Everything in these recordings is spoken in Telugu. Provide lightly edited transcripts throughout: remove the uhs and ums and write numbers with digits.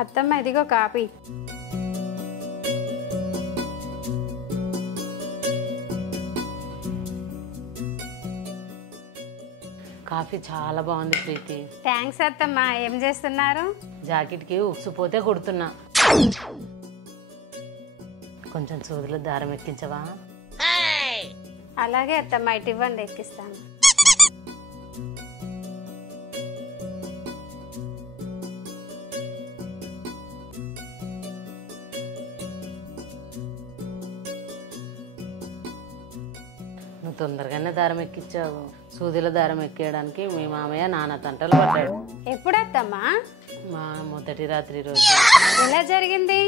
అత్తమ్మ ఇదిగో కాపీ. కాఫీ చాలా బాగుంది ప్రీతి. థ్యాంక్స్ అత్తమ్మ. ఏం చేస్తున్నారు? జాకెట్కి ఉక్సుపోతే కుడుతున్నా. కొంచెం సూదిలో దారం ఎక్కించవా? అలాగే అత్తమ్మ, ఇటు ఇవ్వండి, ఎక్కిస్తాను. నువ్వు తొందరగానే దారం ఎక్కించావు. సూదిలో దారం ఎక్కేయడానికి మీ మామయ్య నాన్న తంటలు పడ్డాడు. ఎప్పుడత్తమ్మా? మా మొదటి రాత్రి రోజు. ఎలా జరిగింది?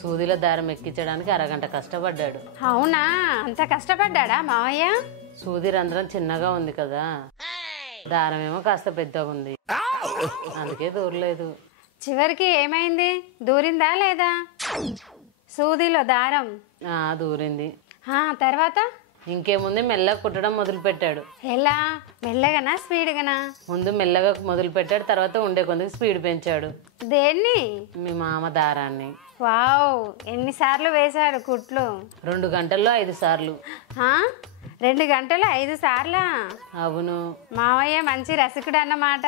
సూదిలో దారం ఎక్కించడానికి అరగంట కష్టపడ్డాడు. అవునా? అంత కష్టపడ్డా మావయ్య? సూది రంధ్రం చిన్నగా ఉంది కదా, దారం ఏమో కాస్త పెద్దగా ఉంది, అందుకే దూరలేదు. చివరికి ఏమైంది? దూరిందా లేదా? సూదిలో దారం దూరింది. తర్వాత ఇంకేముంది, మెల్లగా కుట్టడం మొదలు పెట్టాడు. ఎలా? మెల్లగానా స్పీడ్గానా? ముందు మెల్లగా మొదలు పెట్టాడు, తర్వాత ఉండే కొందుకు స్పీడ్ పెంచాడు. దేన్ని? మీ మామ దారాన్ని. వావ్, ఎన్నిసార్లు వేశాడు కుట్లు? 2 గంటల్లో 5 సార్లు. 2 గంటలు 5 సార్లా? అవును. మావయ్య మంచి రసికుడు అన్నమాట.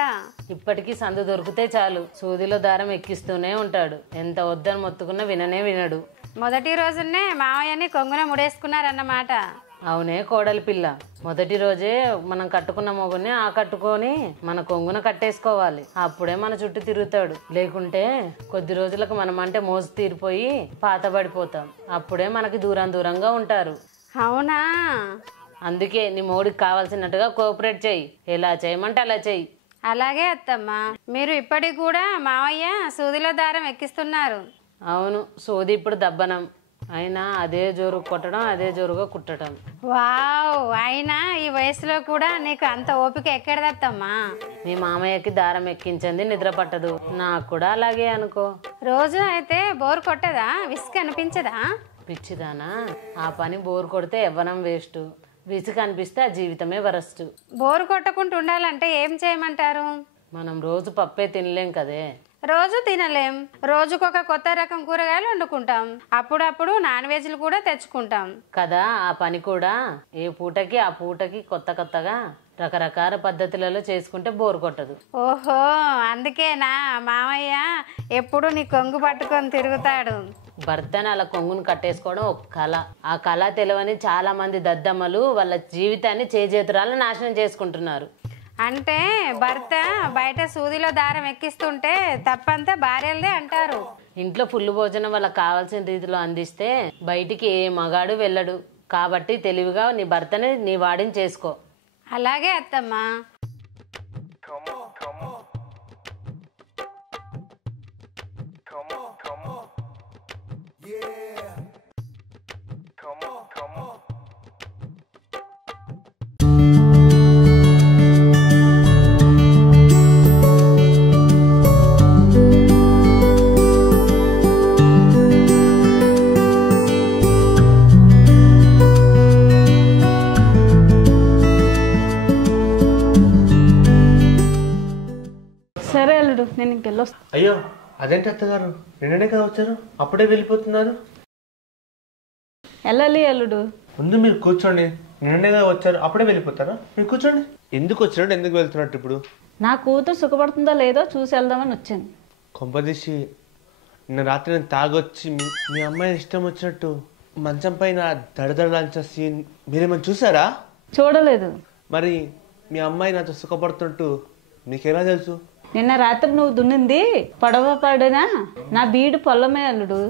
ఇప్పటికీ సందు దొరికితే చాలు సూదిలో దారం ఎక్కిస్తూనే ఉంటాడు. ఎంత వద్దని మొత్తుకున్నా విననే వినడు. మొదటి రోజునే మావయ్యని కొంగున ముడేసుకున్నారన్నమాట. అవునే కోడలి పిల్ల, మొదటి రోజే మనం కట్టుకున్న మొగుని కట్టుకొని మన కొంగున కట్టేసుకోవాలి. అప్పుడే మన చుట్టూ తిరుగుతాడు. లేకుంటే కొద్ది రోజులకు మనం అంటే మోజు తీరిపోయి పాత పడిపోతాం. అప్పుడే మనకి దూరంగా ఉంటారు. అవునా? అందుకే నీ మొగుడికి కావాల్సినట్టుగా కోఆపరేట్ చెయ్యి. ఎలా చేయమంటే అలా చెయ్యి. అలాగే అత్తమ్మ. మీరు ఇప్పటికి కూడా మావయ్య సూదిలో దారం ఎక్కిస్తున్నారు. అవును, సూది ఇప్పుడు దబ్బనం అయినా అదే జోరు కొట్టడం, అదే జోరుగా కుట్టడం. వావ్, అయినా ఈ వయసులో కూడా నీకు అంత ఓపిక ఎక్కడదత్తమ్మా? మీ మామయ్యకి దారం ఎక్కించింది నిద్ర పట్టదు, నాకు కూడా అలాగే అనుకో. రోజు అయితే బోర్ కొట్టదా? విసుగు అనిపించదా? పిచ్చిదానా, ఆ పని బోర్ కొడితే యవ్వనం వేస్ట్, విసుగు అనిపిస్తే ఆ జీవితమే వరస్ట్. బోర్ కొట్టకుండా ఉండాలంటే ఏం చేయమంటారు? మనం రోజు పప్పే తినలేం కదే. రోజు తినలేం. రోజుకొక కొత్త రకం కూరగాయలు వండుకుంటాం. అప్పుడప్పుడు నాన్ వెజ్లు కూడా తెచ్చుకుంటాం కదా. ఆ పని కూడా ఏ పూటకి ఆ పూటకి కొత్తగా రకరకాల పద్ధతులలో చేసుకుంటే బోర్ కొట్టదు. ఓహో, అందుకేనా మామయ్య ఎప్పుడు నీ కొంగు పట్టుకొని తిరుగుతాడు? భర్తని అలా కొంగును కట్టేసుకోవడం ఒక కళ. ఆ కళ తెలియని చాలా మంది దద్దమ్మలు వాళ్ళ జీవితాన్ని చేజేతురాలు నాశనం చేసుకుంటున్నారు. అంటే భర్త బయట సూదిలో దారం ఎక్కిస్తుంటే తప్పంతా భార్యలదే అంటారు. ఇంట్లో ఫుల్ భోజనం వాళ్ళకి కావాల్సిన రీతిలో అందిస్తే బయటికి ఏ మగాడు వెళ్ళడు. కాబట్టి తెలివిగా నీ భర్తని నీ వాడిని చేసుకో. అలాగే అత్తమ్మా. సరే అల్లుడు, నేను ఇంకెళ్ళొస్తా. అయ్యో, అదేంటి అత్తగారు, నిన్ననే కదా వచ్చారు, అప్పుడే వెళ్ళిపోతున్నారు? వెళ్ళాలి అల్లుడు. ముందు మీరు కూర్చోండి. నిన్ననే కదా వచ్చారు, అప్పుడే వెళ్ళిపోతారా? మీరు కూర్చోండి. ఎందుకు వచ్చినట్టు, ఎందుకు వెళ్తున్నట్టు? ఇప్పుడు నా కూతురు సుఖపడుతుందో లేదో చూసి వెళ్దామని వచ్చాను. కొంపదీసి నిన్న రాత్రి నేను తాగొచ్చి మీ అమ్మాయి ఇష్టం వచ్చినట్టు మంచం పైన దడదడలాంచిన సీన్ మీరేమైనా చూసారా? చూడలేదు. మరి మీ అమ్మాయి నాతో సుఖపడుతున్నట్టు మీకెలా తెలుసు? నిన్న రాత్రి నువ్వు దున్నింది పడవ పడిన నా బీడు పొల్లమే అల్లుడు.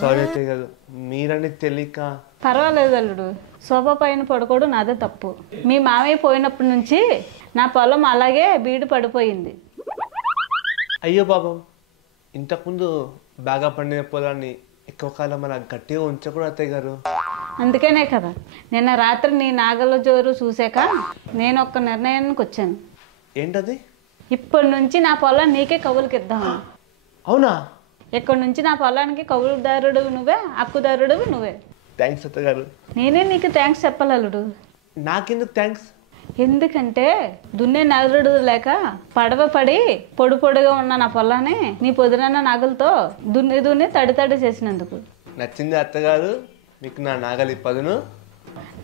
సారీ అయితే కాదు, మీరని తెలియక. పర్వాలేదు అల్లుడు, సోఫా పైన పడుకోవడం నాదే తప్పు. మీ మామయ్య పోయినప్పటి నుంచి నా పొలం అలాగే బీడు పడిపోయింది. అయ్యో పాపం, ఇంతకుముందు బాగా పండిన పొలాన్ని ఎక్కువ కాలం అలా గట్టిగా ఉంచకూడదు అత్తయ్య గారు. అందుకనే కదా నిన్న రాత్రి నీ నాగల జోరు చూసాక నేను ఒక నిర్ణయానికి వచ్చాను. ఏంటది? ఇప్పటి నుంచి నా పొలం నీకే కవులకి ఇద్దాము. అవునా? ఇక్కడి నుంచి నా పొలానికి కవులుదారుడు నువ్వే, హక్కుదారుడు నువ్వే. థ్యాంక్స్ అత్తగారు. నేనే నీకు థ్యాంక్స్ చెప్పాలి అల్లుడు. నాకెందుకు థ్యాంక్స్? ఎందుకంటే దున్నే నగరుడు లేక పడవ పడి పొడి పొడిగా ఉన్న నా పొలాన్ని నీ పొద్దున నాగలతో దున్ని దున్ని తడి తడి చేసినందుకు. నచ్చింది అత్తగారు మీకు నా నాగలి పదును?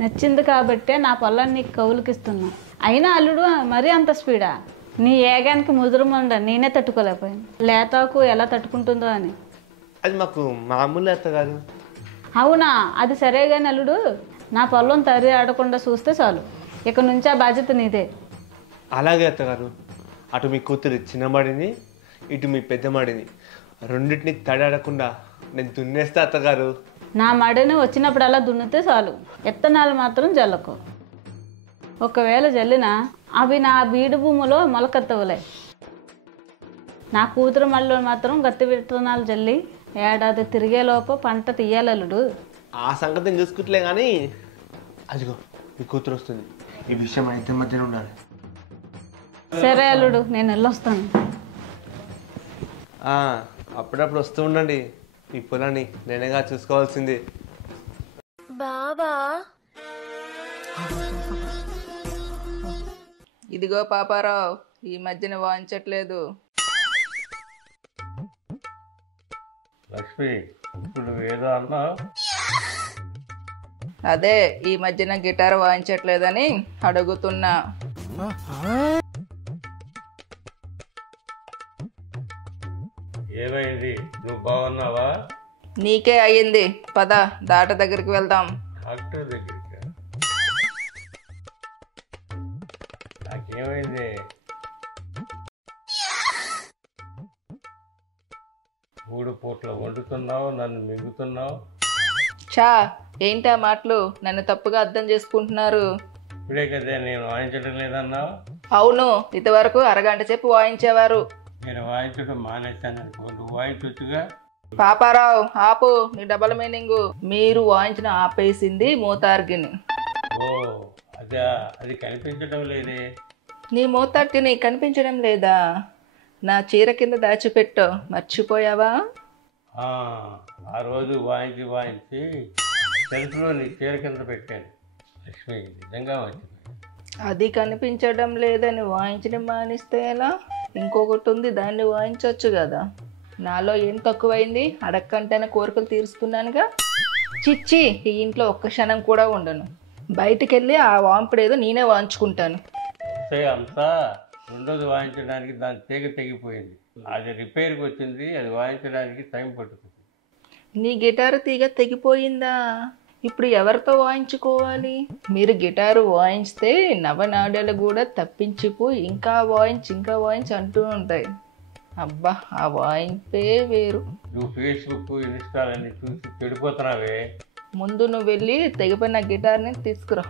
నచ్చింది కాబట్టే నా పొలాన్ని నీకు కౌలుకిస్తున్నా. అయినా అల్లుడు మరీ అంత స్పీడా? నీ ఏగానికి ముదురుమండ నేనే తట్టుకోలేకపోయాను. లేతాకు ఎలా తట్టుకుంటుందో అని. అది మాకు మామూలు అత్తగారు. అవునా? అది సరేగాని అల్లుడు, నా పొలం తరి ఆడకుండా చూస్తే చాలు. ఇక నుంచి ఆ బాధ్యత నీదే. అలాగే అత్తగారు. అటు మీ కూతురు చిన్నమాడిని, ఇటు మీ పెద్దమాడిని రెండింటిని తడాడకుండా నేను దున్నేస్తా అత్తగారు. నా మడిని వచ్చినప్పుడు అలా దున్నితే చాలు. విత్తనాలు మాత్రం జల్లకు. ఒకవేళ జల్లినా అవి నా బీడు భూమిలో మొలకెత్తవులే. నా కూతురు మళ్ళీ మాత్రం గట్టి విత్తనాలు జల్లి ఏడాది తిరిగేలోపు పంట తీయాలల్లుడు. ఆ సంగతి నేను చూసుకుంటలే కానీ అదిగో మీ కూతురు వస్తుంది. ఈ విషయం అయితే మధ్యన ఉండాలి. సరే అల్లుడు, నేను వెళ్ళొస్తాను. అప్పుడప్పుడు వస్తూ ఉండండి. ఈ పొలాన్ని నేనేగా చూసుకోవాల్సింది. బాబా ఇదిగో పాపారావు, ఈ మధ్యన వాయించట్లేదు. లక్ష్మి, ఇప్పుడు ఏదో అన్నావు? అదే ఈ మధ్యన గిటార్ వాయించట్లేదని అడుగుతున్నా. ఏమైంది? నువ్వు బాగున్నావా? నీకే అయ్యింది. పద డాక్టర్ దగ్గరికి వెళ్దాం. డాక్టర్ దగ్గరికి? నాకేమైంది? మూడు పూట్ల వండుతున్నావు, నన్ను మింగుతున్నావు. చా, ఏంటా మాటలు? నన్ను తప్పుగా అర్థం చేసుకుంటున్నారు. ఇప్పుడే కదే నేను వాయించడం లేదన్నావు. అవును, ఇంతవరకు అరగంట సేపు వాయించేవారు. నేను వాయించడం మానేశాను అనుకో, నువ్వు వాయించొచ్చుగా. పాపారావు ఆపు, నీ డబల్ మీనింగ్. మీరు వాయించిన ఆపేసింది మోతార్గిని. ఓ అదే, అది కనిపించడం లేదే. నీ మోతార్గిని కనిపించడం లేదా? నా చీర కింద దాచిపెట్టో, మర్చిపోయావా? ఆ రోజు వాయించి వాయించి సెల్ఫ్లో నీ చీర కింద పెట్టాను. లక్ష్మి, నిజంగా వచ్చింది. అది కనిపించడం లేదని వాయించడం మానిస్తే ఎలా? ఇంకొకటి ఉంది, దాన్ని వాయించవచ్చు కదా. నాలో ఏం తక్కువైంది? అడక్కంటేనే కోరికలు తీరుస్తున్నానుగా. చిచ్చి, ఈ ఇంట్లో ఒక్క క్షణం కూడా ఉండను. బయటికి వెళ్ళి ఆ వాంపుడు ఏదో నేనే వాయించుకుంటాను. అంతా రెండోది వాయించడానికి దాని తీగ తెగిపోయింది. అది రిపేర్కి వచ్చింది, అది వాయించడానికి టైం పట్టుకుంది. నీ గిటారు తీగ తెగిపోయిందా? ఇప్పుడు ఎవరితో వాయించుకోవాలి? మీరు గిటారు వాయిస్తే నవనాడలు కూడా తప్పించిపోయి ఇంకా వాయించి అంటూ ఉంటాయి. అబ్బా, ఆ వాయింపే వేరు. నువ్వు ఫేస్బుక్ ఇన్స్టాలని చూసి చెడిపోతున్నావే. ముందు నువ్వు వెళ్ళి తెగిపోయిన గిటార్ని తీసుకురా.